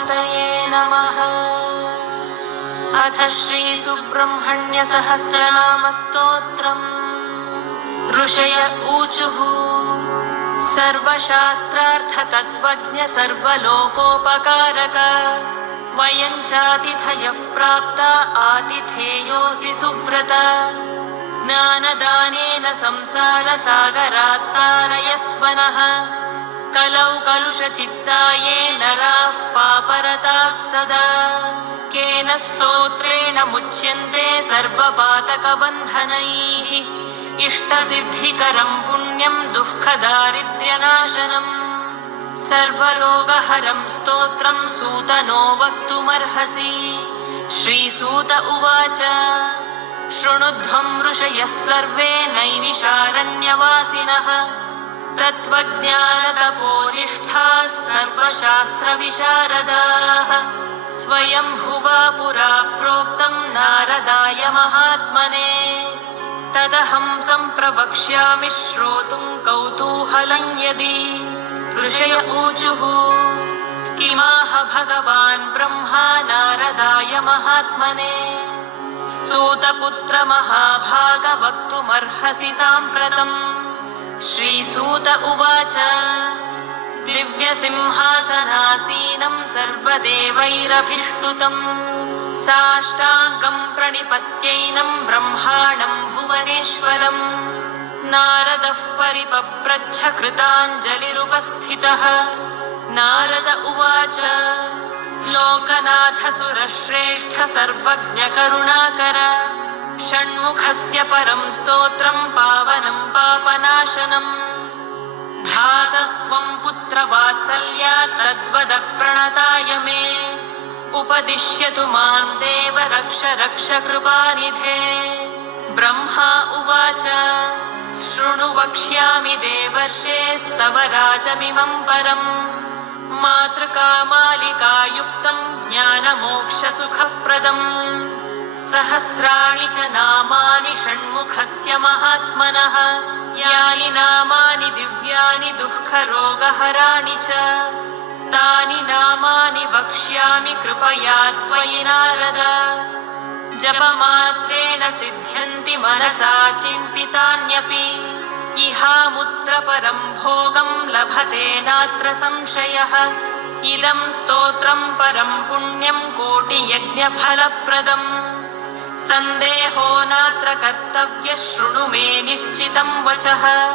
गणपतये नमः। अथ श्रीसुब्रह्मण्यसहस्रनामस्तोत्रम्। ऋषय ऊचुः। सर्वशास्त्रार्थतत्त्वज्ञ सर्वलोकोपकारक वयं चातिथयः प्राप्ता आतिथेयोऽसि सुव्रत। ज्ञानदानेन संसारसागरात् तारयस्व नः। कलौ कलुषचित्ताये नराः पापरताः सदा। केन स्तोत्रेण मुच्यन्ते सर्वपातकबन्धनैः। इष्टसिद्धिकरं पुण्यं दुःखदारिद्र्यनाशनम्। सर्वरोगहरं स्तोत्रं सूतनो वक्तुमर्हसि। श्रीसूत उवाच। शृणुध्वं ऋषयः सर्वे नैमिषारण्यवासिनः। तत्त्वज्ञानतपोनिष्ठाः सर्वशास्त्रविशारदाः। स्वयंभुवा पुरा प्रोक्तं नारदाय महात्मने। तदहं सम्प्रवक्ष्यामि श्रोतुं कौतूहलं यदि। ऋषय ऊचुः। किमाह भगवान् ब्रह्मा नारदाय महात्मने। सूतपुत्र महाभाग वक्तुमर्हसि साम्प्रतम्। श्रीसूत उवाच। दिव्यसिंहासनासीनं सर्वदेवैरभिष्टुतं। साष्टाङ्गं प्रणिपत्यैनं ब्रह्माणं भुवनेश्वरं। नारदः परिपप्रच्छ कृताञ्जलिरुपस्थितः। नारद उवाच। लोकनाथ सुरश्रेष्ठ सर्वज्ञ करुणाकर। षण्मुखस्य परं स्तोत्रं पावनं पापनाशनम्। धातस्त्वं पुत्रवात्सल्यात् तद्वद प्रणताय मे। उपदिश्यतु मां देव रक्ष रक्ष कृपानिधे। ब्रह्मा उवाच। शृणु वक्ष्यामि देवर्षे स्तव राजमिमं परम्। मातृकामालिकायुक्तं ज्ञानमोक्षसुखप्रदम्। सहस्राणि च नामानि षण्मुखस्य महात्मनः। यानि नामानि दिव्यानि दुःखरोगहराणि च। तानि नामानि वक्ष्यामि कृपया त्वयि नारद। जपमात्रेण सिद्ध्यन्ति मनसा चिन्तितान्यपि। इहामुत्र परं भोगं लभते नात्र संशयः। इदं स्तोत्रं परं पुण्यं कोटियज्ञफलप्रदम्। सन्देहो नात्र कर्तव्यः शृणु मे निश्चितं वचः।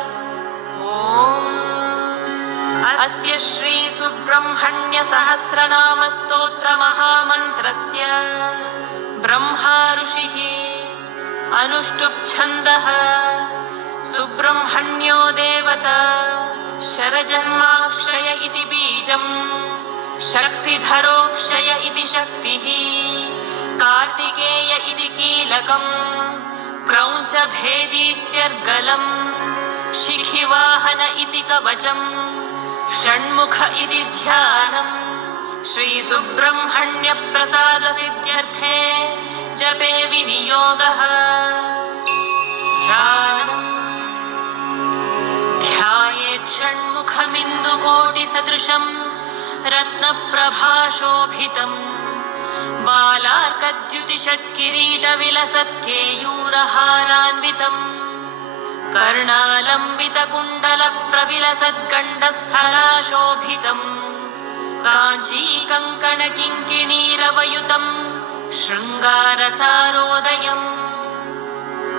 अस्य श्रीसुब्रह्मण्यसहस्रनामस्तोत्रमहामन्त्रस्य ब्रह्मा ऋषिः अनुष्टुप्-छन्दः। सुब्रह्मण्यो देवता। शरजन्माक्षय इति बीजम्। शक्तिधरोक्षय इति शक्तिः। कार्तिकेय इति कीलकम्। क्रौञ्चभेदीत्यर्गलम्। शिखिवाहन इति कवचम्। षण्मुख इति ध्यानम्। श्रीसुब्रह्मण्यप्रसादसिद्ध्यर्थे जपे विनियोगः। ध्यानम्। ध्यायेत् षण्मुखमिन्दुकोटिसदृशम् रत्नप्रभाशोभितम्। बालार्कद्युतिषट्किरीटविलसत्केयूरहारान्वितम्। कर्णालम्बितकुण्डलप्रविलसद्गण्डस्थलाशोभितम्। काञ्चीकङ्कणकिङ्किणीरवयुतम् शृङ्गारसारोदयम्।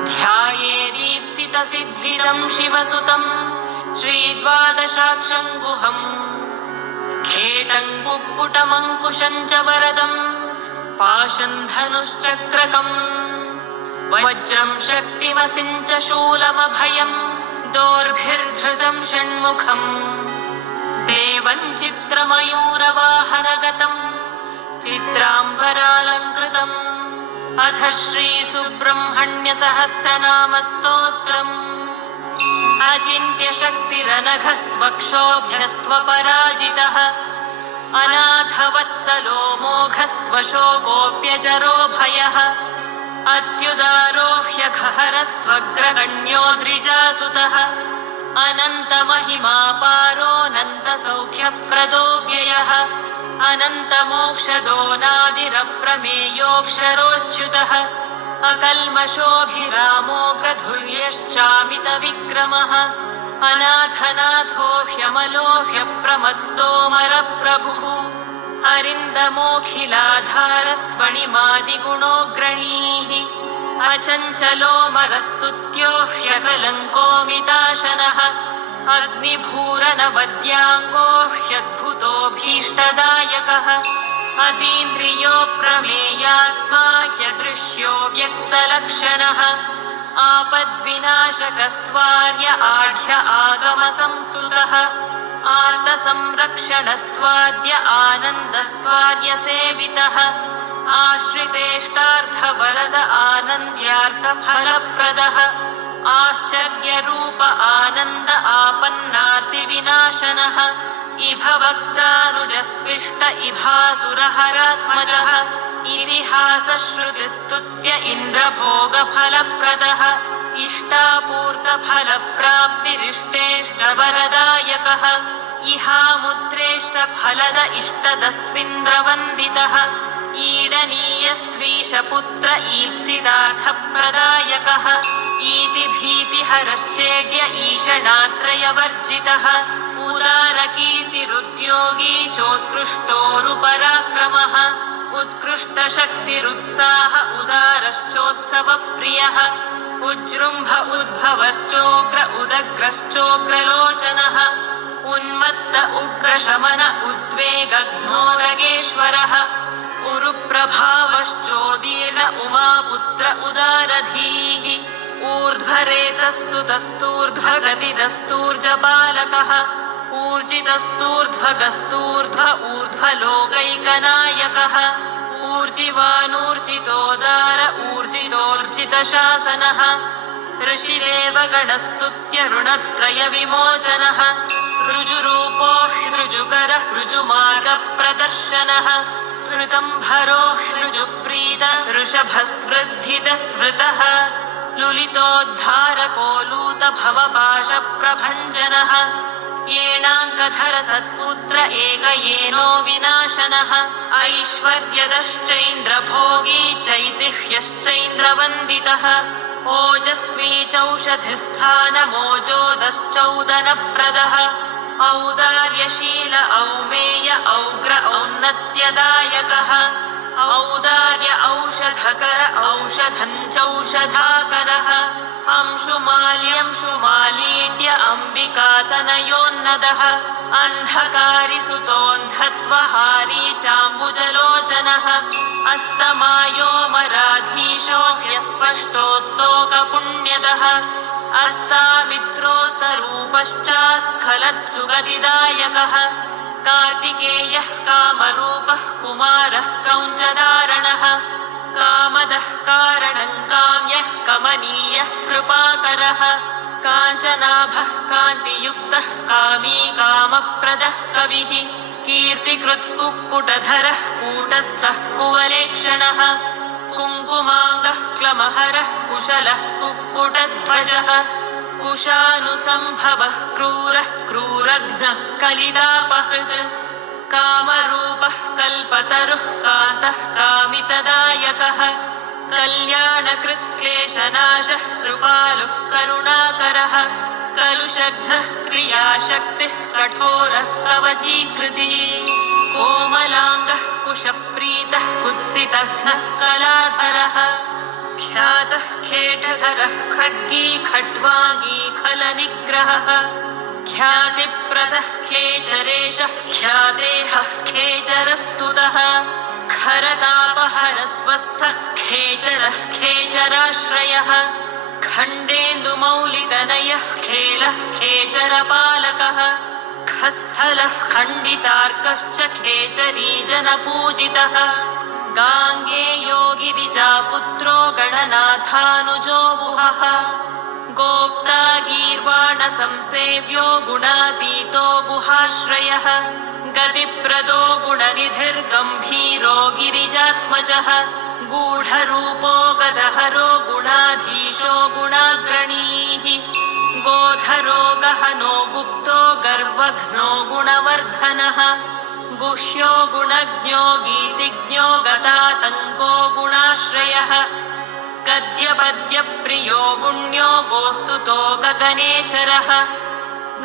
ध्यायेदीप्सितसिद्धिदं शिवसुतम् श्रीद्वादशाक्षं गुहम्। खेटं कुक्कुटमङ्कुशं च वरदम् पाशं धनुश्चक्रकम्। वज्रं शक्तिमसिं च शूलमभयम् दोर्भिर्धृतं षण्मुखम्। देवं चित्रमयूरवाहनगतम् चित्राम्बरालङ्कृतम्। अथ श्रीसुब्रह्मण्यसहस्रनामस्तोत्रम्। अचिन्त्यशक्तिरनघस्त्वक्षोभ्यस्त्वपराजितः। अनाथवत्सलो मोघस्त्वशोकोऽप्यजरो भयः। अत्युदारो ह्यघहरस्त्वग्रगण्यो द्विजासुतः। अनन्तमहिमापारोऽनन्तसौख्यप्रदो व्ययः। अनन्तमोक्षदो नादिरप्रमेयोऽक्षरोच्युतः अकल्मषोऽभिरामोऽग्रधुर्यश्चामितविक्रमः अनाथनाथो ह्यमलो ह्यप्रमत्तोऽमरप्रभुः अरिन्दमोऽखिलाधारस्त्वणिमादिगुणोऽग्रणीः अचञ्चलोऽमरस्तुत्यो ह्यकलङ्कोऽमिताशनः अग्निभूरनवद्याङ्गो ह्यद्भुतोऽभीष्टदायकः अतीन्द्रियो प्रमेयात्मा ह्यदृश्यो व्यक्तलक्षणः आपद्विनाशकस्त्वार्य आढ्य आगमसंस्तुतः आर्तसंरक्षणस्त्वाद्य आनन्दस्त्वार्यसेवितः आश्रितेष्टार्थवरद आनन्द्यार्थफलप्रदः आश्चर्यरूप आनन्द आपन्नार्तिविनाशनः इभवक्त्रानुजस्त्विष्ट इभासुरहरात्मजः इतिहासश्रुतिस्तुत्य इन्द्रभोगफलप्रदः इष्टापूर्तफलप्राप्तिरिष्टेष्टवरदायकः इहामुद्रेष्टफलद इष्टदस्त्विन्द्रवन्दितः ईडनीयस्त्वीशपुत्र ईप्सितार्थप्रदायकः ईति भीतिहरश्चेड्य ईशणात्रयवर्जितः उदारकीर्तिरुद्योगी चोत्कृष्टोरुपराक्रमः उत्कृष्टशक्तिरुत्साह उदारश्चोत्सवप्रियः उज्जृम्भ उद्भवश्चोग्र उदग्रश्चोग्रलोचनः उन्मत्त उग्रशमन उद्वेगघ्नोरगेश्वरः उरुप्रभावश्चोदीर्ण उमापुत्र उदारधीः ऊर्ध्वरेतः सुतस्तूर्ध्वगतिदस्तूर्जपालकः ऊर्जितस्तूर्ध्वगस्तूर्ध्व ऊर्ध्वलोकैकनायकः ऊर्जिवानूर्जितोदार ऊर्जितोर्जितशासनः ऋषिदेवगणस्तुत्यरुणत्रयविमोचनः ऋजुरूपो ऋजुकरः ऋजुमार्गप्रदर्शनः ऋतम्भरो ऋजुप्रीत ऋषभस्पृद्धितस्पृतः लुलितोद्धारको लूतभवपाशप्रभञ्जनः येणाङ्कधर सत्पुत्र एकयेनो विनाशनः ऐश्वर्यदश्चैन्द्रभोगी चैतिह्यश्चैन्द्रवन्दितः ओजस्वी चौषधिस्थानमोजोदश्चौदनप्रदः औदार्यशील औमेय औग्र औन्नत्यदायकः औदार्य औषधकर औषधञ्चौषधाकरः अंशुमाल्यंशुमालीड्य अम्बिकातनयोन्नदः अन्धकारिसुतोऽन्धत्वहारी चाम्बुजलोचनः अस्तमायोमराधीशो ह्यस्पष्टोस्तोकपुण्यदः अस्तामित्रोस्तरूपश्चास्खलत्सुगतिदायकः कार्तिकेयः कामरूपः कुमारः क्रौञ्चदारणः कामदः कारणं काम्यः कमनीयः कृपाकरः काञ्चनाभः कान्तियुक्तः कामी कामप्रदः कविः कीर्तिकृत्कुक्कुटधरः कूटस्थः कुवलेक्षणः कुङ्कुमाङ्गः क्लमहरः कुशलः कुक्कुटध्वजः कुशानुसम्भवः क्रूरः क्रूरघ्नः कलितापहृत् कामरूपः कल्पतरुः कान्तः कामितदायकः कल्याणकृत्क्लेशनाशः कृपालुः करुणाकरः कलुषघ्नः क्रियाशक्तिः कठोरः कवचीकृतिः कोमलाङ्गः कुशप्रीतः कुत्सितघ्नः कलाधरः ख्यातः खेटधरः खड्गी खट्वाङ्गी खलनिग्रहः ख्यातिप्रदः खेचरेशः ख्यातेहः खेचरस्तुतः खरतापहरस्वस्थः खेचरः खेचराश्रयः खण्डेन्दुमौलितनयः खेलः खेचरपालकः खस्थलः खण्डितार्कश्च खेचरीजनपूजितः गाङ्गेयो गिरिजापुत्रो गणनाथानुजो गुहः गोप्ता गीर्वाणसंसेव्यो गुणातीतो गुहाश्रयः गतिप्रदो गुणनिधिर्गम्भीरो गिरिजात्मजः गूढरूपो गदहरो गुणाधीशो गुणाग्रणीः गोधरो गहनो गुप्तो गर्वघ्नो गुणवर्धनः गुह्यो गुणज्ञो गीतिज्ञो गतातङ्को गुणाश्रयः गद्यपद्यप्रियो गुण्यो गोस्तुतो गगनेचरः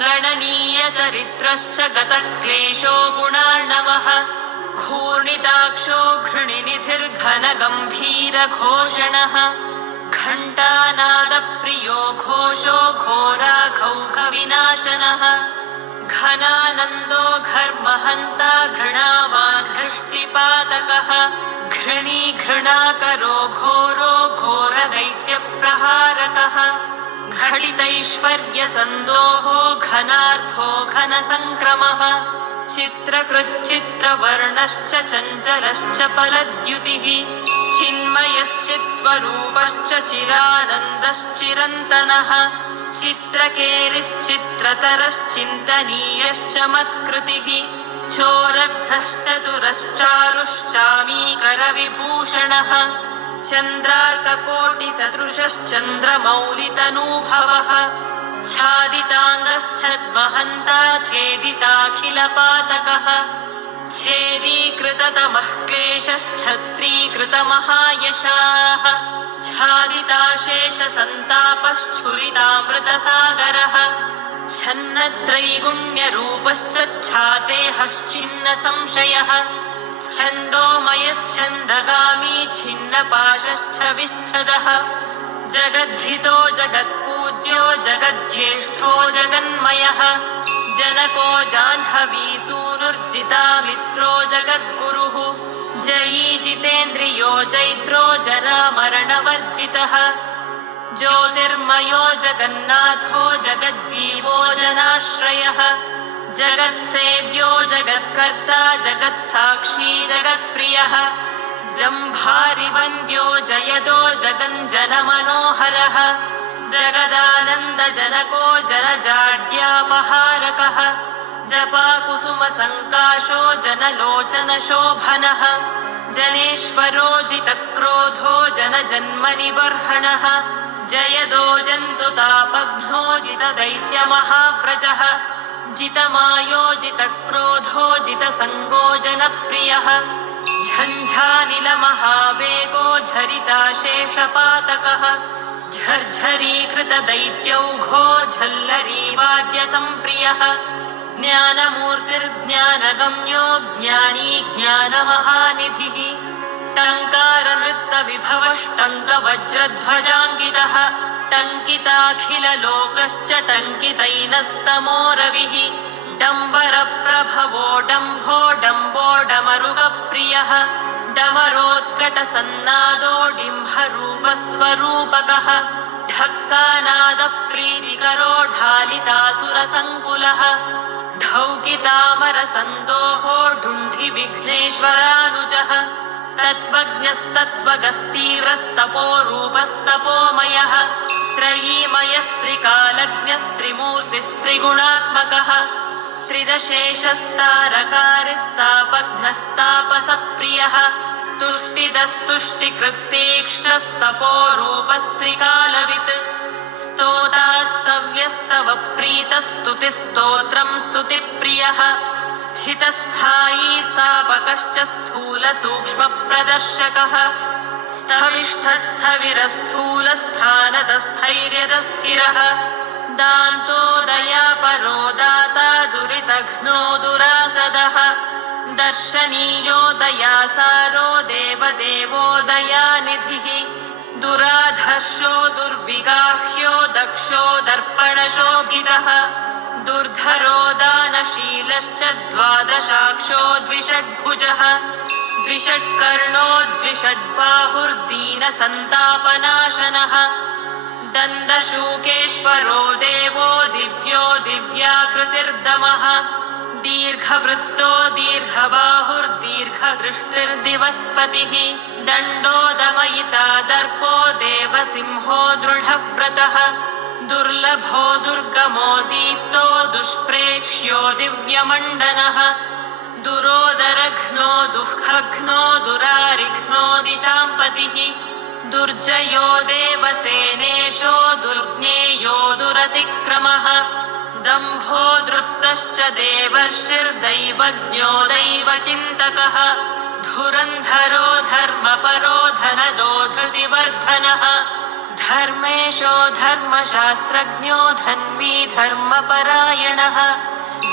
गणनीयचरित्रश्च गतक्लेशो गुणार्णवः घूर्णिताक्षो घृणिनिधिर्घनगम्भीरघोषणः घण्टानादप्रियो घोषो घोराघौघविनाशनः घनानन्दो घर्महन्ता घृणावाघृष्टिपातकः घृणी घृणाकरो घोरो घोरदैत्यप्रहारकः घटितैश्वर्यसन्दोहो घनार्थो घनसङ्क्रमः चित्रकृच्चित्रवर्णश्च चञ्चलश्च फलद्युतिः चिन्मयश्चित्स्वरूपश्च चिरानन्दश्चिरन्तनः चित्रकेलिश्चित्रतरश्चिन्तनीयश्च मत्कृतिः चोरघ्नश्चतुरश्चारुश्चामीकरविभूषणः चन्द्रार्ककोटिसदृशश्चन्द्रमौलितनूभवः छादिताङ्गश्छद्महन्ता छेदिताखिलपातकः छेदीकृततमः क्लेशश्छत्रीकृतमहायशाः छादिताशेषसन्तापश्छुरितामृतसागरः छन्नत्रैगुण्यरूपश्च छातेहश्चिन्नसंशयः छन्दोमयश्छन्दगामी छिन्नपाशश्च विच्छदः जगद्धितो जगत्पूज्यो जगज्ज्येष्ठो जगन्मयः जनको जाह्नवीसूनुर्जितामित्रो जगद्गुरुः जयी जितेन्द्रियो जैत्रो जरामरणवर्जितः ज्योतिर्मयो जगन्नाथो जगज्जीवो जनाश्रयः जगत्सेव्यो जगत्कर्ता जगत्साक्षी जगत्प्रियः जम्भारिवन्द्यो जयदो जगञ्जनमनोहरः जगदानन्दजनको जनजाड्यापहारकः जपाकुसुमसङ्काशो जनलोचनशोभनः जनेश्वरो जितक्रोधो जनजन्मनिबर्हणः जयदो जन्तुतापघ्नो जितदैत्यमहाव्रजः जितमायो जितक्रोधो जितसङ्गो जनप्रियः झञ्झानिलमहावेगो झरिताशेषपातकः झर्झरीकृतदैत्यौघो झल्लरीवाद्यसम्प्रियः ज्ञानमूर्तिर्ज्ञानगम्यो ज्ञानी ज्ञानमहानिधिः टङ्कारनृत्तविभवष्टङ्कवज्रध्वजाङ्कितः टङ्किताखिललोकश्च टङ्कितैनस्तमोरविः डम्बरप्रभवो डम्भो डम्बोडमरुगप्रियः डमरोत्कटसन्नादो डिम्भरूपस्वरूपकः ढक्कानादप्रीतिकरो ढालितासुरसङ्कुलः ढौकितामरसन्दोहो ढुण्ढिविघ्नेश्वरानुजः तत्त्वज्ञस्तत्त्वगस्तीव्रस्तपोरूपस्तपोमयः त्रयीमयस्त्रिकालज्ञस्त्रिमूर्तिस्त्रिगुणात्मकः त्रिदशेषस्तारकारिस्तापघ्नस्तापसप्रियः तुष्टिदस्तुष्टिकृत्तीक्ष्णस्तपोरूपस्त्रिकालवित् स्तोतास्तव्यस्तव प्रीतस्तुतिस्तोत्रं स्तुतिप्रियः स्थितस्थायी स्थापकश्च स्थूलसूक्ष्मप्रदर्शकः स्थविष्ठस्थविरस्थूलस्थानदस्थैर्यदस्थिरः दान्तोदयापरो दाता दुरितघ्नो दुरासदः दर्शनीयो दयासारो देवदेवो दयानिधिः दुराधर्षो दुर्विगाह्यो दक्षो दर्पणशोभितः दुर्धरो दानशीलश्च द्वादशाक्षो द्विषड्भुजः द्विषट्कर्णो द्विषड्बाहुर्दीनसन्तापनाशनः दन्दशूकेश्वरो देवो दिव्यो दिव्याकृतिर्दमः दीर्घवृत्तो दीर्घबाहुर्दीर्घदृष्टिर्दिवस्पतिः दण्डो दमयिता दर्पो देवसिंहो दृढव्रतः दुर्लभो दुर्गमो दीप्तो दुष्प्रेक्ष्यो दिव्यमण्डनः दुरोदरघ्नो दुःखघ्नो दुरारिघ्नो दिशाम्पतिः दुर्जयो देवसेनेशो दुर्ज्ञेयो दुरतिक्रमः दम्भो दृप्तश्च देवर्षिर्दैवज्ञो दैवचिन्तकः धुरन्धरो धर्मपरो धनदो धृतिवर्धनः धर्मेशो धर्मशास्त्रज्ञो धन्वी धर्मपरायणः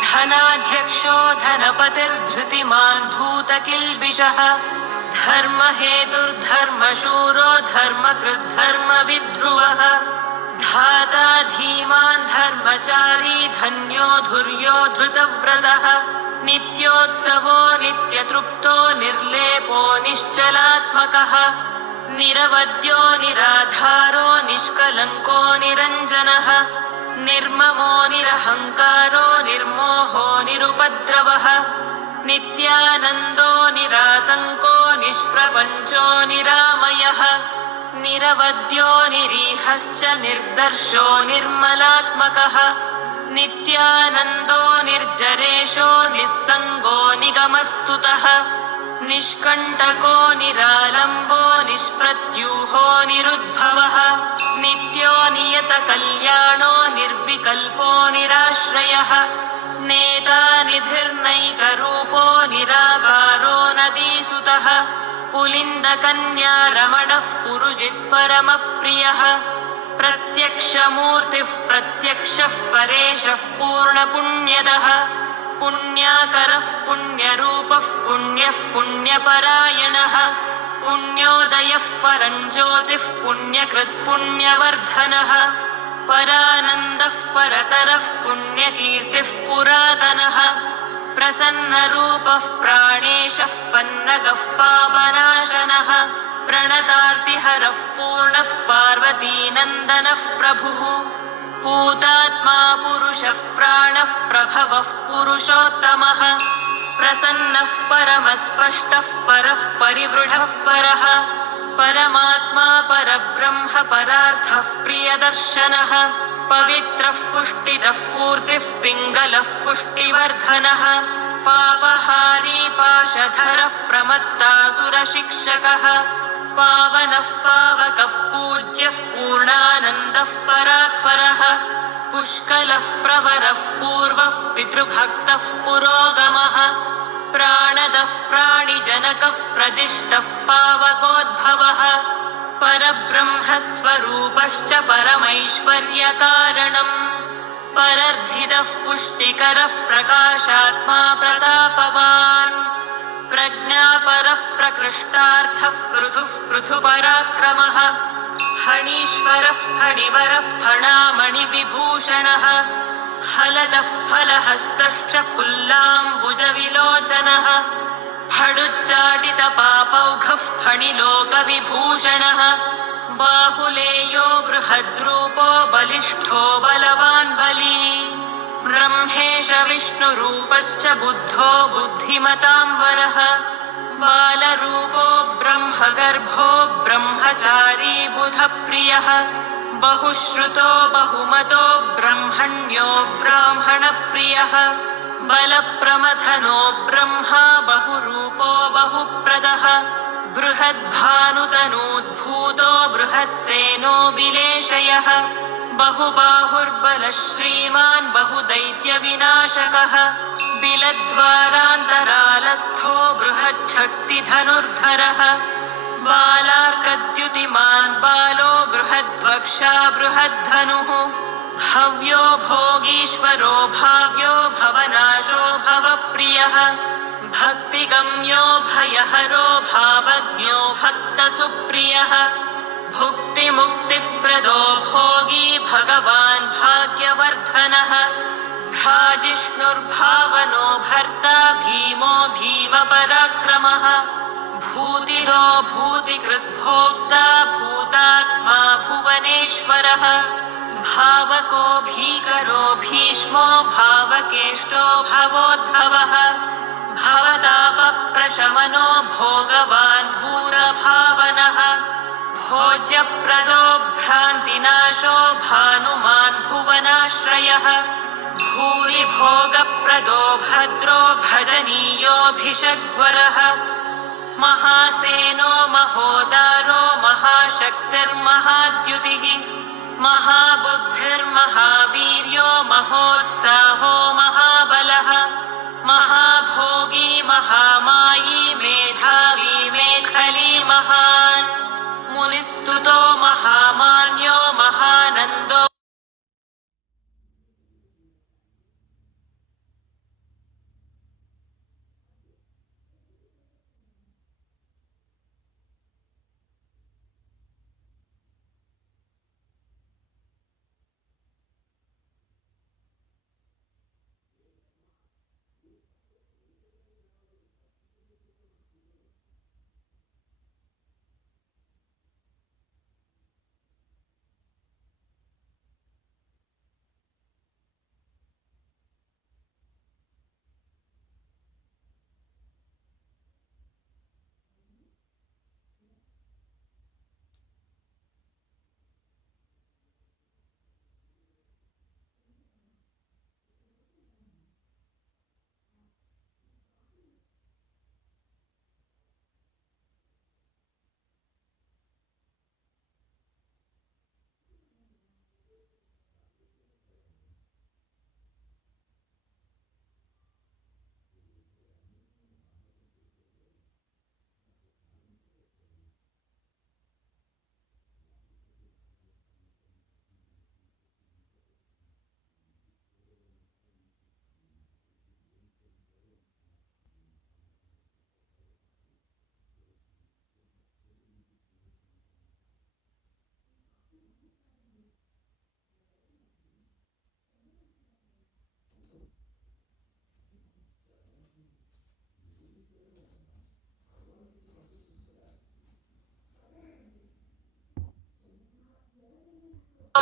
धनाध्यक्षो धनपतिर्धृतिमान् धूतकिल्बिषः धर्महेतुर्धर्मशूरो धर्मकृद्धर्मविद्रुवः धाता धीमान् धर्मचारी धन्यो धुर्यो धृतव्रतः नित्योत्सवो नित्यतृप्तो निर्लेपो निश्चलात्मकः निरवद्यो निराधारो निष्कलङ्को निरञ्जनः निर्ममो निरहङ्कारो निर्मोहो निरुपद्रवः नित्यानन्दो निरातङ्को निष्प्रपञ्चो निरामयः निरवद्यो निरीहश्च निर्दर्शो निर्मलात्मकः नित्यानन्दो निर्जरेशो निस्सङ्गो निगमस्तुतः निष्कण्टको निरालम्बो निष्प्रत्यूहो निरुद्भवः नित्यो नियतकल्याणो निर्विकल्पो निराश्रयः नेता निधिर्नैकरूपो निराकारो नदीसुतः पुलिन्दकन्या रमणः पुरुजित्परमप्रियः प्रत्यक्षमूर्तिः प्रत्यक्षः परेशः पूर्णपुण्यदः पुण्याकरः पुण्यरूपः पुण्यः पुण्यपरायणः पुण्योदयः परञ्ज्योतिः पुण्यकृत्पुण्यवर्धनः परानन्दः परतरः पुण्यकीर्तिः पुरातनः प्रसन्नरूपः प्राणेशः पन्नगः पापनाशनः प्रणतार्तिहरः पूर्णः पार्वतीनन्दनः प्रभुः पूतात्मा पुरुषः प्राणः प्रभवः पुरुषोत्तमः प्रसन्नः परमस्पष्टः परः परिवृढः परः परमात्मा परब्रह्म परार्थः प्रियदर्शनः पवित्रः पुष्टिदः पूर्तिः पिङ्गलः पुष्टिवर्धनः पापहारी पाशधरः प्रमत्तासुरशिक्षकः पावनः पावकः पूज्यः पूर्णानन्दः परात्परः पुष्कलः प्रवरः पूर्वः पितृभक्तः पुरोगमः प्राणदः प्राणिजनकः प्रतिष्ठः पावकोद्भवः परब्रह्मस्वरूपश्च परमैश्वर्यकारणम् परर्धितः पुष्टिकरः प्रकाशात्मा प्रतापवान् प्रज्ञापरः प्रकृष्टार्थः पृथुः पृथुपराक्रमः फणीश्वरः फणिवरः फणामणिविभूषणः फलदः फलहस्तश्च फुल्लाम्बुजविलोचनः फडुच्चाटितपापौघः फणिलोकविभूषणः बाहुलेयो बृहद्रूपो बलिष्ठो बलवान् बली ब्रह्मेश विष्णुरूपश्च बुद्धो बुद्धिमतां वरः बालरूपो ब्रह्मगर्भो ब्रह्मचारी बुधप्रियः बहुश्रुतो बहुमतो ब्रह्मण्यो ब्राह्मणप्रियः बलप्रमथनो ब्रह्मा बहुरूपो बहुप्रदः बृहद्भानुतनूद्भूतो बृहत्सेनो बिलेशयः बहुबाहुर्बलः श्रीमान् बहुदैत्यविनाशकः बिलद्वारान्तरालस्थो बृहच्छक्तिधनुर्धरः बालार्कद्युतिमान् बालो बृहद्वक्षा बृहद्धनुः भव्यो भोगीश्वरो भाव्यो भवनाशो भवप्रियः भक्तिगम्यो भयहरो भावज्ञो भक्तसुप्रियः भुक्तिमुक्तिप्रदो भोगी भगवान् भाग्यवर्धनः भ्राजिष्णुर्भावनो भर्ता भीमो भीमपराक्रमः भूतिदो भूतिकृद्भोक्ता भूतात्मा भुवनेश्वरः भावको भीकरो भीष्मो भावकेष्टो भवोद्भवः भवतापप्रशमनो भोगवान् भूरभावनः भोज्यप्रदो भ्रान्तिनाशो भानुमान् भुवनाश्रयः भूरि भोगप्रदो भद्रो भजनीयोऽभिषग्वरः महासेनो महोदारो महाशक्तिर्महाद्युतिः महाबुद्धिर्महावीर्यो महोत्साहो महाबलः महाभोगी महामायी मेधावी मेखली महान् मुनिस्तुतो महामान्यो महानन्दो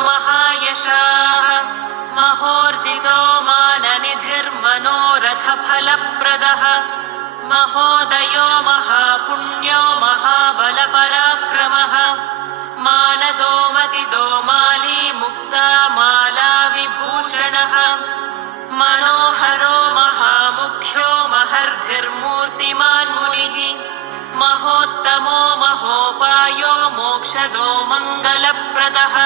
महायशाः महोर्जितो माननिधिर्मनोरथफलप्रदः महोदयो महापुण्यो महाबलपराक्रमः मानदो मतिदो माली मुक्ता माला विभूषणः मनोहरो महामुख्यो महर्धिर्मूर्तिमान् मुनिः महोत्तमो महोपायो मोक्षदो मङ्गलप्रदः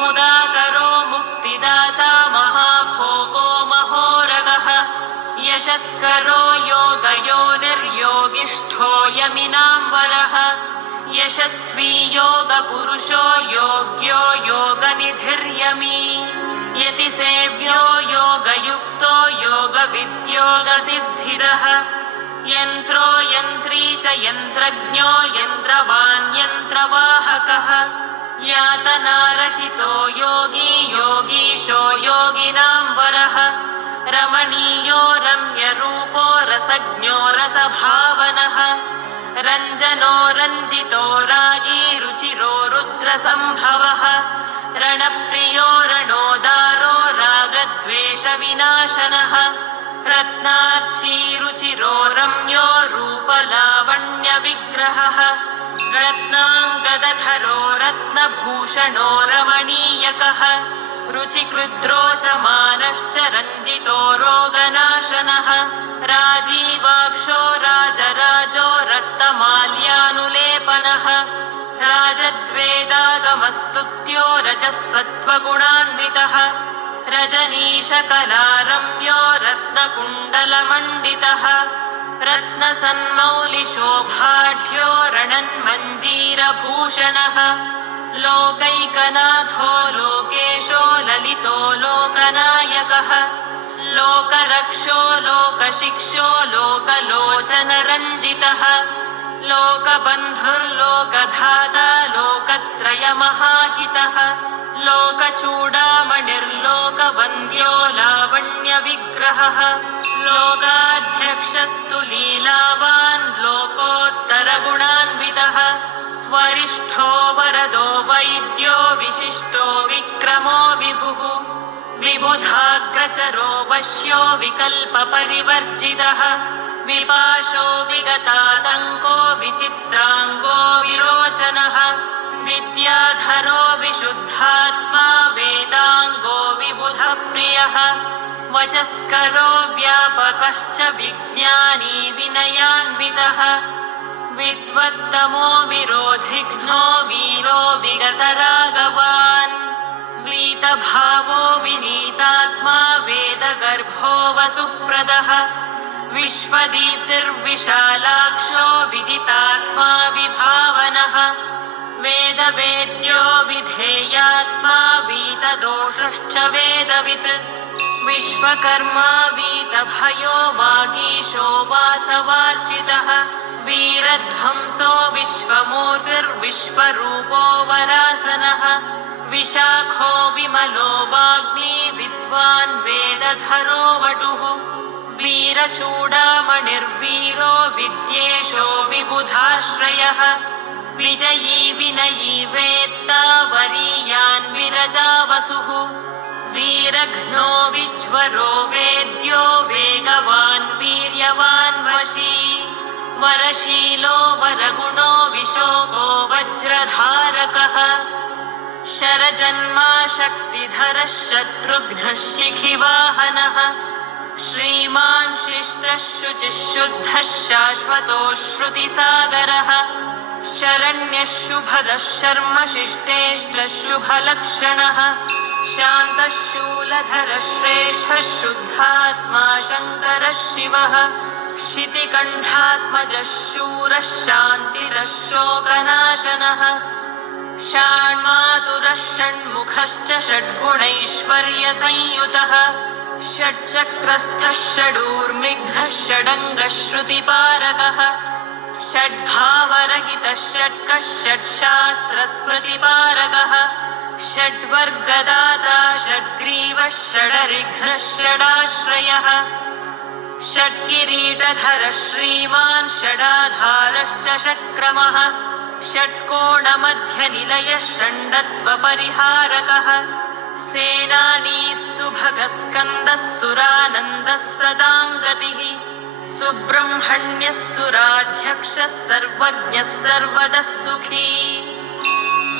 मुदाकरो मुक्तिदाता महाभोगो महोरगः यशस्करो योगयोनिर्योगिष्ठो यमिनां वरः यशस्वी योगपुरुषो योग्यो योगनिधिर्यमी यतिसेव्यो योगयुक्तो योगविद्योगसिद्धिदः यन्त्रो यन्त्री च यन्त्रज्ञो यन्त्रवान् यन्त्रवाहकः यातनारहितो योगी योगीशो योगिनां वरः रमणीयो रम्यरूपो रसज्ञो रसभावनः रञ्जनो रञ्जितो रागी रुचिरो रुद्रसम्भवः रणप्रियो रणोदारो रागद्वेषविनाशनः रत्नार्ची रुचिरो रम्यो रूपलावण्यविग्रहः रत्नाङ्गदधरो रत्नभूषणो रमणीयकः रुचिकृद्रोचमानश्च रञ्जितो रोगनाशनः राजीवाक्षो राजराजो रक्तमाल्यानुलेपनः राजद्वेदागमस्तुत्यो रजः सत्त्वगुणान्वितः रजनीशकलारम्यो रत्नकुण्डलमण्डितः रत्नसन्मौलिशोभाढ्यो रणन्मञ्जीरभूषणः लोकैकनाथो लोकेशो ललितो लोकनायकः लोकरक्षो लोकशिक्षो लोकलोचनरञ्जितः लोकबन्धुर्लोकधाता लोकत्रयमहाहितः लोकचूडामणिर्लोकवन्द्यो लावण्यविग्रहः लोकाध्यक्षस्तु लीलावान् लोकोत्तरगुणान्वितः वरिष्ठो वरदो वैद्यो विशिष्टो विक्रमो विभुः विबुधाग्रचरो वश्यो विकल्पपरिवर्जितः विपाशो विगतातङ्को विचित्राङ्गो विरोचनः विद्याधरो विशुद्धात्मा वेदाङ्गो विबुधप्रियः वचस्करो व्यापकश्च विज्ञानी विनयान्वितः विद्वत्तमो विरोधिघ्नो वीरो विगतरागवान् वीतभावो विनीतात्मा वेदगर्भो वसुप्रदः विश्वदीप्तिर्विशालाक्षो विजितात्मा विभावनः वेदवेद्यो विधेयात्मा वीतदोषश्च वेदवित् विश्वकर्मा वीतभयो वागीशो वासवार्चितः वीरध्वंसो विश्वमूर्तिर्विश्वरूपो वरासनः विशाखो विमलो वाग्मी विद्वान् वेदधरो वटुः वीरचूडामणिर्वीरो विद्येशो विबुधाश्रयः विजयी विनयी वेत्ता वरीयान् विरजावसुः वीरघ्नो विज्वरो वेद्यो वेगवान् वीर्यवान् वशी वरशीलो वरगुणो विशोको वज्रधारकः शरजन्मा शक्तिधरः शत्रुघ्नः शिखिवाहनः श्रीमान् शिष्टः शुचिः शुद्धः शाश्वतो श्रुतिसागरः शरण्यः शुभदः शर्म शिष्टेष्टः शुभलक्षणः शान्तः शूलधरः श्रेष्ठः शुद्धात्मा शङ्करः शिवः शितिकण्ठात्मजः शूरः शान्तिदः शोकनाशनः षाण्मातुरः षण्मुखश्च षड्गुणैश्वर्यसंयुतः षट्चक्रस्थः षडूर्मिघ्नः षडङ्गः श्रुतिपारकः षड्भावरहितः षट्कः षट्शास्त्रस्मृतिपारकः षड्वर्गदाता षड्ग्रीवः षडरिघ्नः षडाश्रयः षट्किरीटधरः श्रीमान् षडाधारश्च षट्क्रमः षट्कोणमध्यनिलयः षण्डत्वपरिहारकः सेनानी सुभगः स्कन्दः सुरानन्दः सदाङ्गतिः सुब्रह्मण्यः सुराध्यक्षः सर्वज्ञः सर्वदः सुखी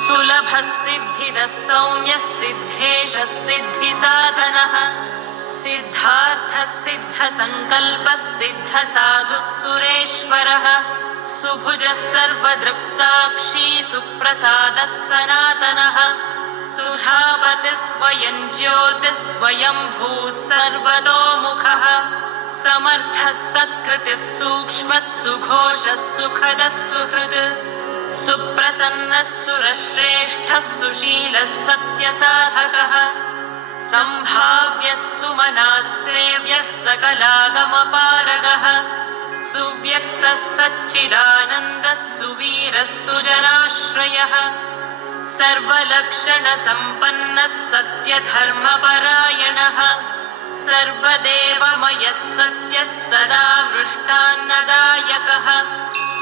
सुलभः सिद्धिदः सौम्यः सिद्धेशः सिद्धिसाधनः सिद्धार्थः सिद्धसङ्कल्पः सिद्धसाधुः सुरेश्वरः सुभुजः सर्वदृक्साक्षी सुप्रसादः सनातनः सुधापतिः स्वयं ज्योतिः स्वयंभूः सर्वतोमुखः समर्थः सत्कृतिः सूक्ष्मः सुघोषः सुखदः सुहृद् सुप्रसन्नः सुरश्रेष्ठः सुशीलः सत्यसाधकः सम्भाव्यः सुमनः सेव्यः सकलागमपारगः सुव्यक्तः सच्चिदानन्दः सुवीरः सुजनाश्रयः सर्वलक्षणसम्पन्नः सत्यधर्मपरायणः सर्वदेवमयः सत्यः सदा मृष्टान्नदायकः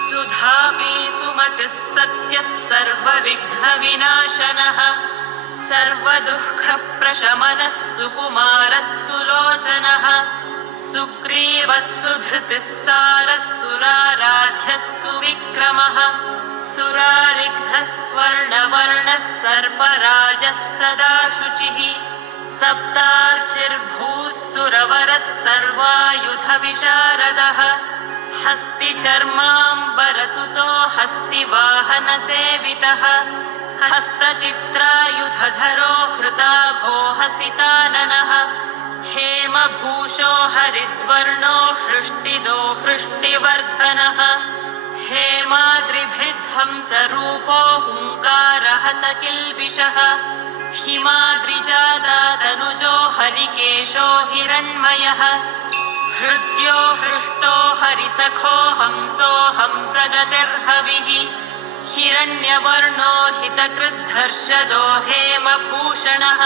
सुधापी सुमतिः सत्यः सर्वविघ्नविनाशनः सर्वदुःखप्रशमनः सुकुमारः सुलोचनः सुग्रीवः सुधृतिः सारः सुराराध्यः सुविक्रमः सुरारिघ्नः स्वर्णवर्णः सर्पराजः सदा शुचिः सप्तार्चिर्भूः सुरवरः सर्वायुधविशारदः हस्तिचर्माम्बरसुतो हस्तिवाहनसेवितः हस्तचित्रायुधधरो हृताभो हसिताननः हेमभूषो हरिद्वर्णो हृष्टिदो हृष्टिवर्धनः हेमाद्रिभिध्वंसरूपो हुङ्कारहत किल्बिषः हिमाद्रिजादातनुजो हरिकेशो हिरण्मयः हृद्यो हृष्टो हरिसखो हंसो हंसगतिर्हविः हिरण्यवर्णो हितकृद्धर्षदो हेमभूषणः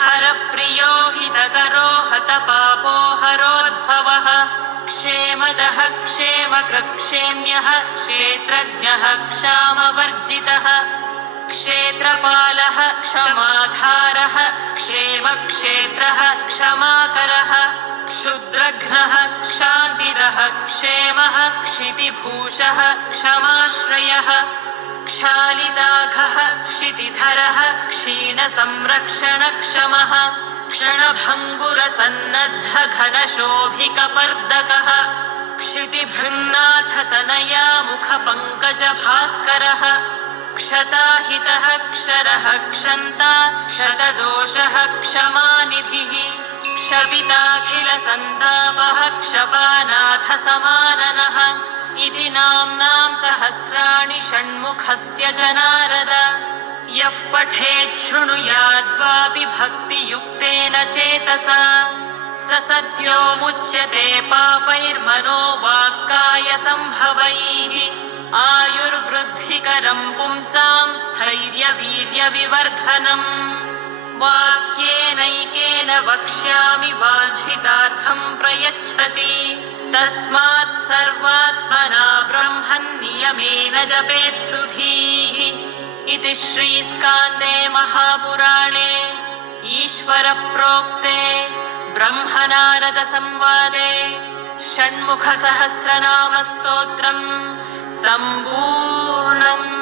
हरप्रियो हितकरो हतपापो हरोद्भवः क्षेमदः क्षेमकृत्क्षेम्यः क्षेत्रज्ञः क्षामवर्जितः क्षेत्रपालः क्षमाधारः क्षेमक्षेत्रः क्षमाकरः क्षुद्रघ्नः क्षान्तिदः क्षेमः क्षितिभूषः क्षमाश्रयः क्षालिताघः क्षितिधरः क्षीणसंरक्षणक्षमः क्षणभङ्गुरसन्नद्धघनशोभिकपर्दकः क्षितिभृन्नाथतनया मुखपङ्कजभास्करः क्षताहितः क्षरः क्षन्ता क्षतदोषः क्षमानिधिः क्षपिताखिलसन्तापः क्षपानाथ समाननः इति नाम्नां सहस्राणि षण्मुखस्य च नारद यः पठेत् शृणुयाद्वापि भक्तियुक्तेन चेतसा स सद्यो मुच्यते पापैर्मनो वाक्काय सम्भवैः आयुर्वृद्धिकरं पुंसां स्थैर्यवीर्यविवर्धनम् वाक्येनैकेन वक्ष्यामि वाञ्छितार्थं प्रयच्छति तस्मात् सर्वात्मना ब्रह्मन्नियमेन जपेत् सुधीः इति श्रीस्कान्दे महापुराणे ईश्वरप्रोक्ते ब्रह्मनारदसंवादे षण्मुखसहस्रनामस्तोत्रम् सम्पूर्णम्।